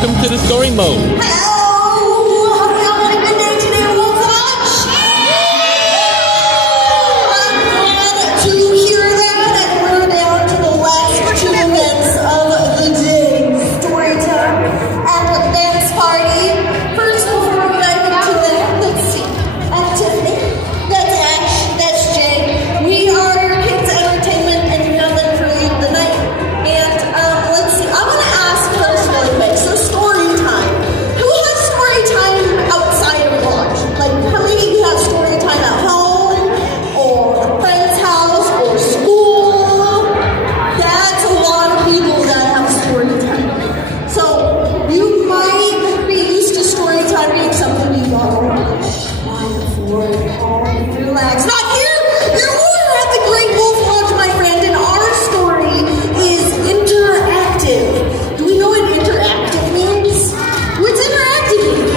welcome to the story mode. Hello! Hope you all had a good day today, Wolf Watch. I'm glad to hear that, and we're down to the last 2 minutes of the day. Storytime and dance party. First, before we dive into that, let's see. Activity. That's Ash. That's Jay. We are your kids' entertainment and fun for the night. And let's see. I'm going to ask first really quick. So story time. Who has story time outside of lunch? Like how many of you have story time at home or a friend's house or school? That's a lot of people that have story time. So you might be used to story time being something you go, relax. Not here! You're over at the Great Wolf Lodge, my friend, and our story is interactive. Do we know what interactive means? What's interactive mean?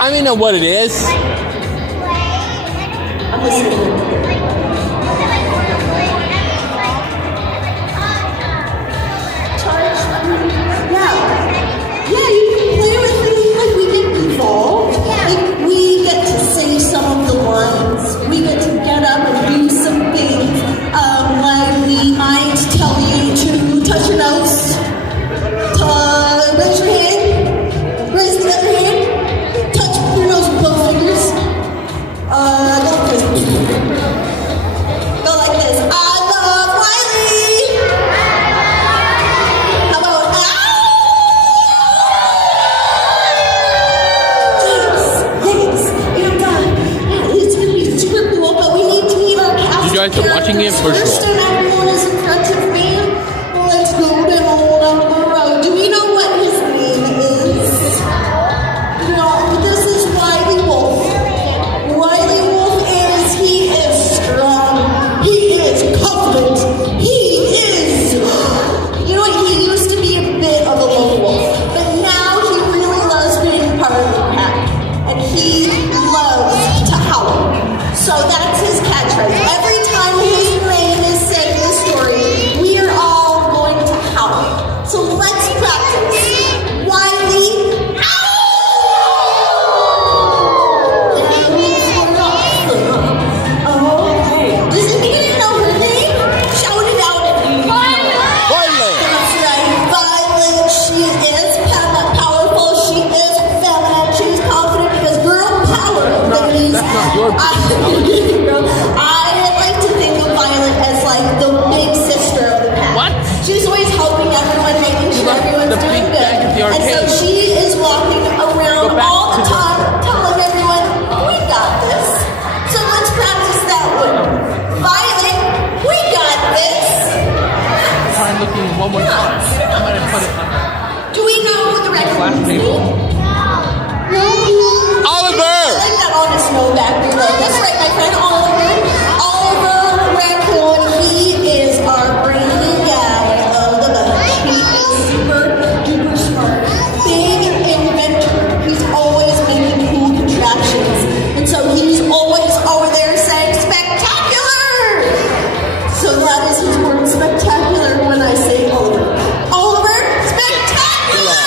I don't know what it is. I'm listening. Yeah, you can play with things like we get involved. Like we get to say some of the lines. We get to get up and do some things. Like we might tell you to touch your nose, to raise your hand, raise the other hand, touch your nose with both fingers. Go like this. Go like this. I love Riley. How about Thanks. And it's going to be super cool, but we need to meet our cast. You guys are watching it characters virtual. first, and everyone is in front of me. Let's go down the road. Do we know what his name is? No, this is Wiley Wolf. Wiley Wolf he is strong. He is confident. He is, you know what, he used to be a bit of a lone wolf, but now he really loves being part of the pack, and he loves to howl. So that's his catchphrase. Every time his name is said in the story, we are all going to howl. So let's practice. Wiley, does anybody know her name? Shout it out at me. Violet! That's right, Violet. She is powerful. She is feminine. She's confident because girl power, ladies. That's not your I like to think of Violet as like the big sister of the pack. What? She's always helping everyone, making sure everyone's the doing big good. bag at the And so arcade. she is walking around Go back all the to the- time, telling everyone, we got this. So let's practice that one. Violet, we got this. Try looking one more time. I might have put it on Do we know the the raccoon's last name? table. I Oliver! like that honest no back below. That's right, my friend Oliver. Oliver Raccoon, he is our brainy guy of the bunch. He is super duper smart. Big inventor. He's always making cool contraptions. And so he's always over there saying spectacular. So that is his word, spectacular, when I say Oliver. Oliver, spectacular!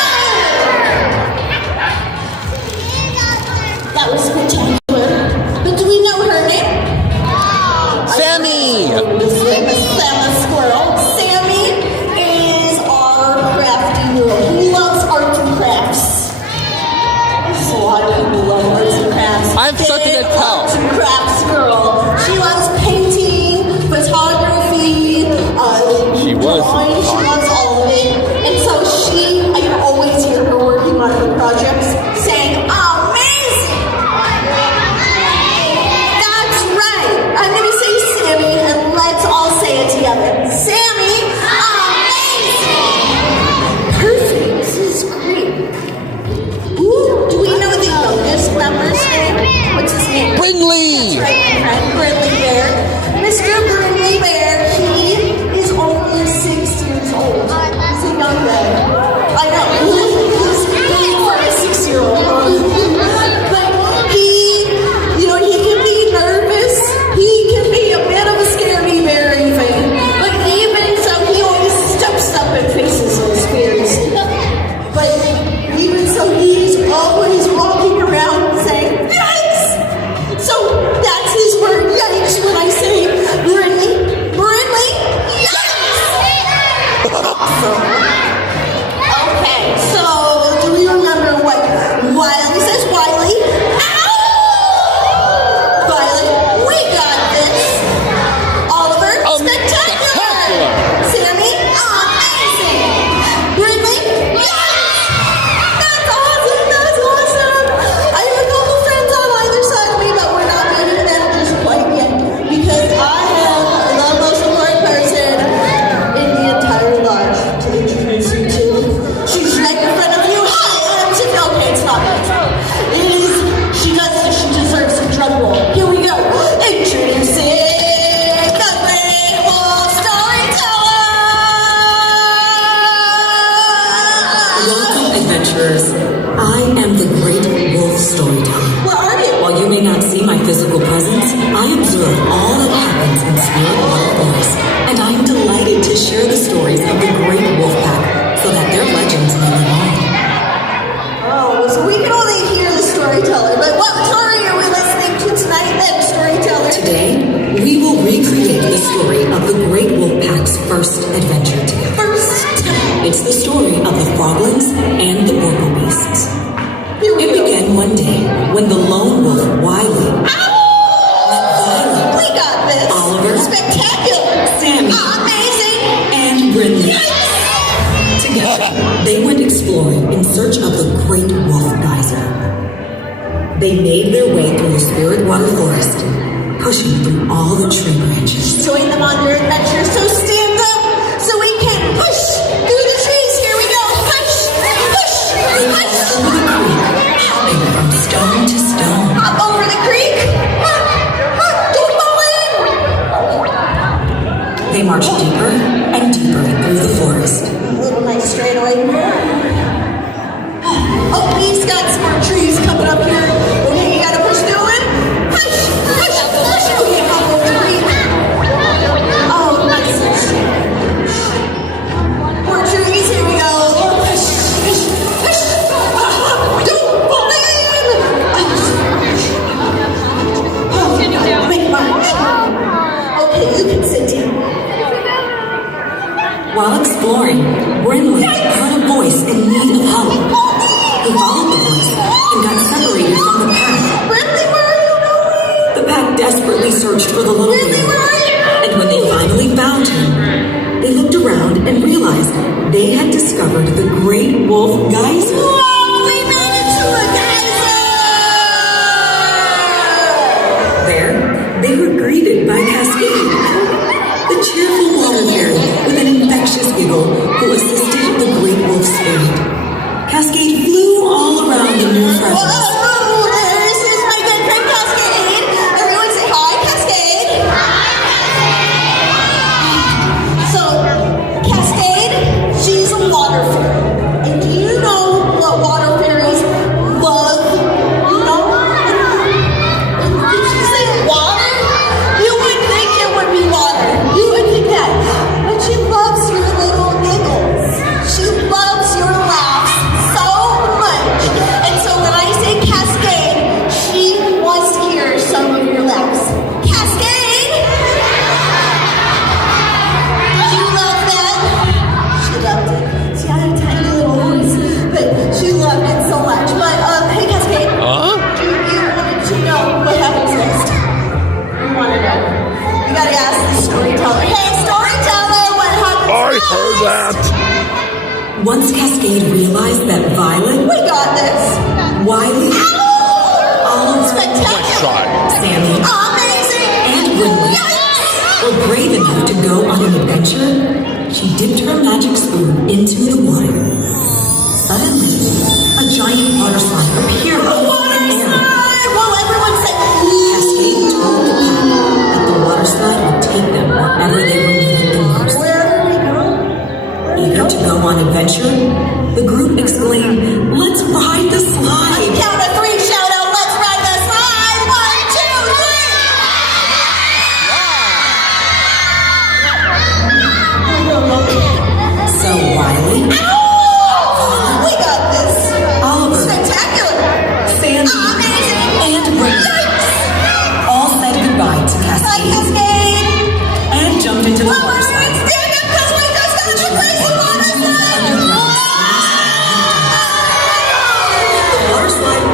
first adventure together. First time. It's the story of the Froglings and the Borgle Beasts. It began one day when the lone wolf Wiley met Violet, We got this. Oliver, Spectacular. Sammy, Amazing. and Brindley. Together, they went exploring in search of the Great Wolf Geyser. They made their way through the Spirit Water Forest, pushing through all the tree branches. Join them on their adventure, so stand up so we can push through the trees. Here we go. Push, push, They push. crossed over the creek, hopping from stone to stone. Hop over the creek. Don't fall in. They marched deeper and deeper through the forest. A little nice straightaway. Oh, he's got some more trees coming up here. Okay, you gotta push through it. Push, push, push. Okay, hop over the creek. Oh, nice. More trees. Here we go. Push, push, push. Don't fall in. Oh, quick march. Okay, you can sit down. While exploring, Brindley heard a voice in need of help. He followed the voice and got separated from the pack. Brindley, where are you going? The pack desperately searched for the little Brindley, where bear, are you? and when they finally found him, they looked around and realized they had discovered the Great Wolf Geyser. Whoa, we made it to a geyser! There, they were greeted by Cascade, the cheerful water fairy with an infectious giggle who assisted the Great Wolf Spirit. Cascade flew all around the new friends. Whoa, this is my good friend Cascade. Everyone say hi, Cascade. So, Cascade, she's a water fairy. And do you know what water fairies love? You know? Did she say water? You would think it would be water. You would think that. But she loves your little giggles. She loves your laughs so much. And so when I say Cascade, she wants to hear some of your laughs. Cascade! Did you love that? She loved it. She had a tiny little voice, but she loved it so much. But, hey Cascade, you wanted to know what happens next. You want to know. You gotta ask the storyteller. Hey, storyteller, what happens I next? heard that. Once Cascade realized that Violet, We got this. Wiley, Oliver, Spectacular. Sammy, Amazing. and Brindley were brave enough to go on an adventure, she dipped her magic spoon into the water. Suddenly, a giant water slide appeared up in the air. Well, everyone said, Cascade told the pack that the water slide would take them wherever they were needed the most. wherever we go. Eager to go on adventure, the group exclaimed, "Let's ride the slide!" Count to three, shout out, let's ride the slide. 1, 2, 3. So Wiley, We got this. Oliver, Spectacular. Sandy, Amazing. and Brindley all said goodbye to Bye, Cascade Cascade. and jumped into the Well, water everyone slide. stand up because we just got the crazy water slide. The water slide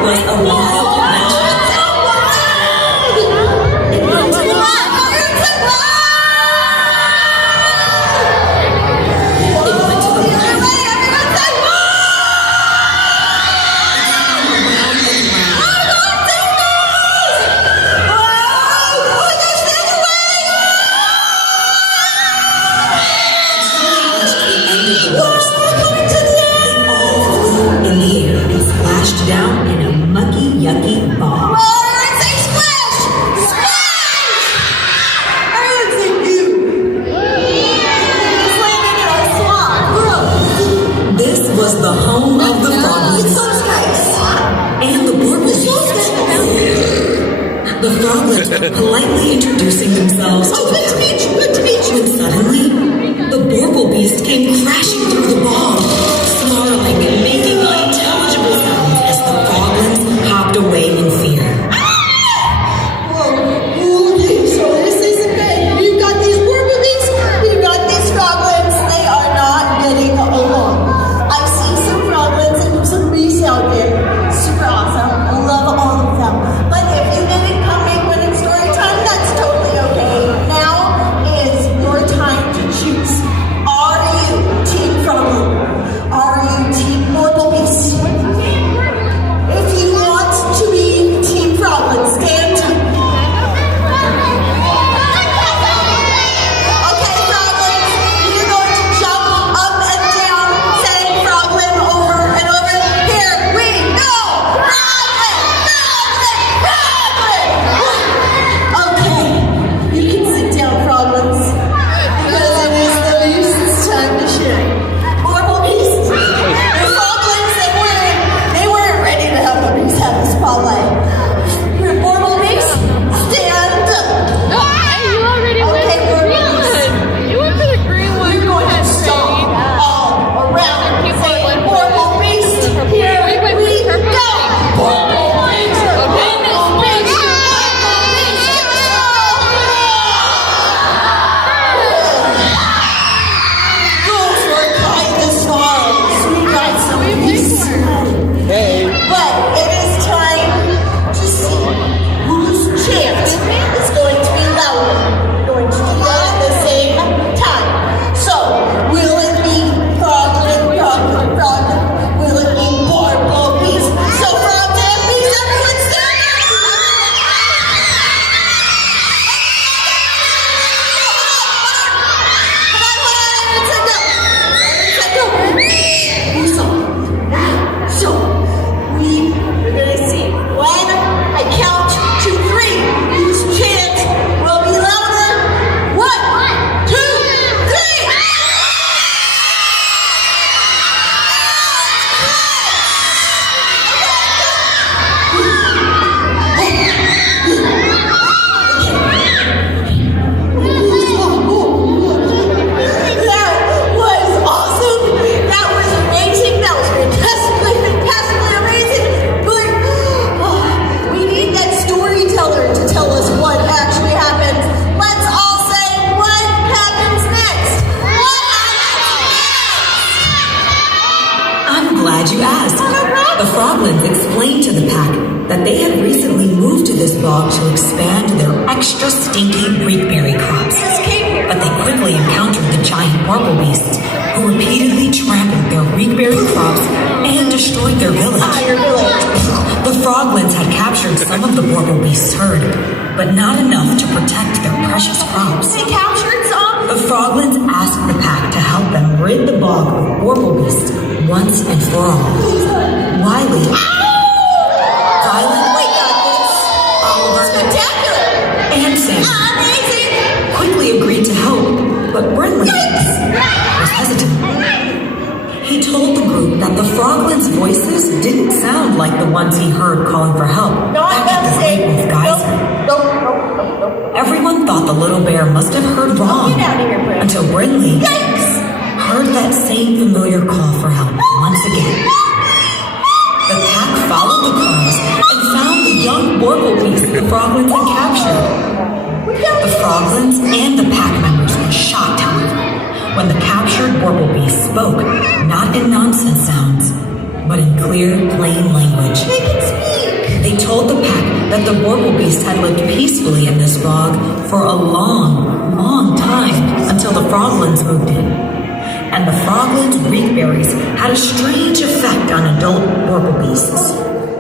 this bog to expand their extra stinky reekberry crops. But they quickly encountered the giant warble beasts, who repeatedly trampled their reekberry crops and destroyed their village. The froglins had captured some of the warble beasts' herd, but not enough to protect their precious crops. They captured some? The froglins asked the pack to help them rid the bog of warble beasts once and for all. Wiley, Violet, Oliver, Spectacular! and Sam Amazing! quickly agreed to help, but Brinley was hesitant. He told the group that the froglins' voices didn't sound like the ones he heard calling for help back at the Great Wolf Geyser. Everyone thought the little bear must have heard wrong until Brinley heard that same familiar call for help once again. The pack followed the cries and found the young warble beast the froglins had captured. The froglins and the pack members were shocked, however, when the captured warble beast spoke, not in nonsense sounds, but in clear, plain language. They can speak! They told the pack that the warble beast had lived peacefully in this bog for a long, long time until the froglins moved in. And the froglins' reekberries had a strange effect on adult warble beasts.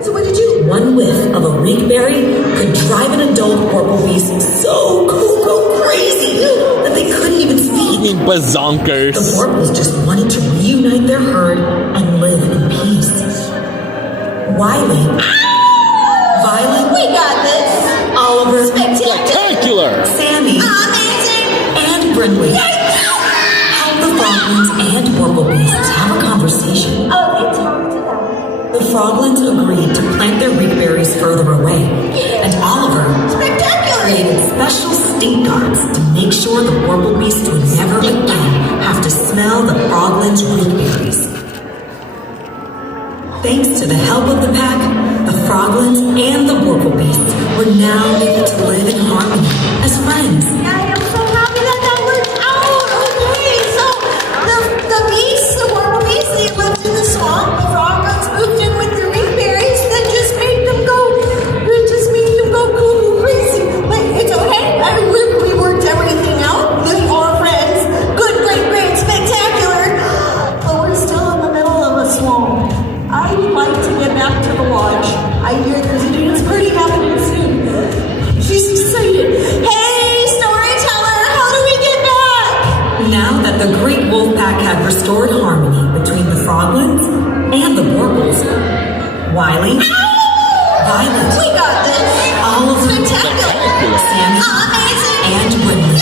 So what did you... One whiff of a reekberry could drive an adult warble beast so cuckoo crazy that they couldn't even speak. The Bazonkers. warbles just wanted to reunite their herd and live in peace. Wiley, Violet, We got this! Oliver, Spectacular. Sammy, Amazing! and Brinley helped the froglins and warble beasts have a conversation. Oh, they talked to them. The froglins agreed to plant their reekberries further away, and Oliver created special stink guards to make sure the warble beasts would never again have to smell the froglins' reekberries. Thanks to the help of the pack, the froglins and the warble beasts were now able to live in harmony as friends. I am so happy that that worked out! Okay, so the beasts, the warble beasts, they lived in the swamp. The froglins moved in with their reekberries that just made them go cuckoo crazy. But it's okay. We worked everything out. They are friends. Good, great, spectacular. But we're still in the middle of a swamp. I would like to get back to the lodge. I hear there's a dance party happening soon. She's excited. Hey, storyteller, how do we get back? Now that the Great Wolf Pack had restored harmony between the froglins and the warbles, Wiley, Violet, We got this. Oliver, Spectacular. Sammy, Amazing. and Brinley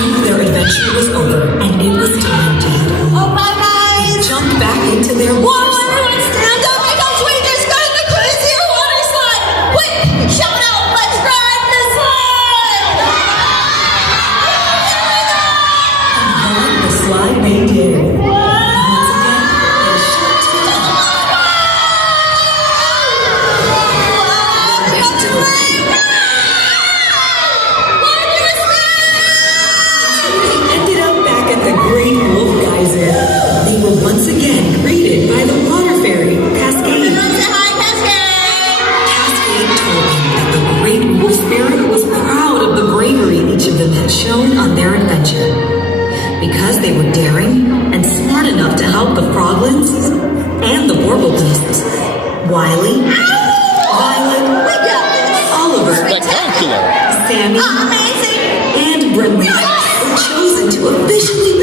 knew their adventure was over and it was time to head home. Oh, bye, guys. Jumped back into their water slide. Everyone stand up. My gosh, we just got the crazy water slide. Quick, shout out. Let's ride the slide. Ride the slide they did. Once again, they shot to the top. Back to the They ended up back at the Great Wolf Geyser. They were once again greeted by the water fairy, Cascade. Hi, Cascade. Cascade told them that the Great Wolf Spirit was proud of the bravery each of them had shown on their adventure. Because they were daring and smart enough to help the froglins and the warble beasts, Wiley, Violet, Oliver, Spectacular. Sammy, Amazing. and Brinley were chosen to officially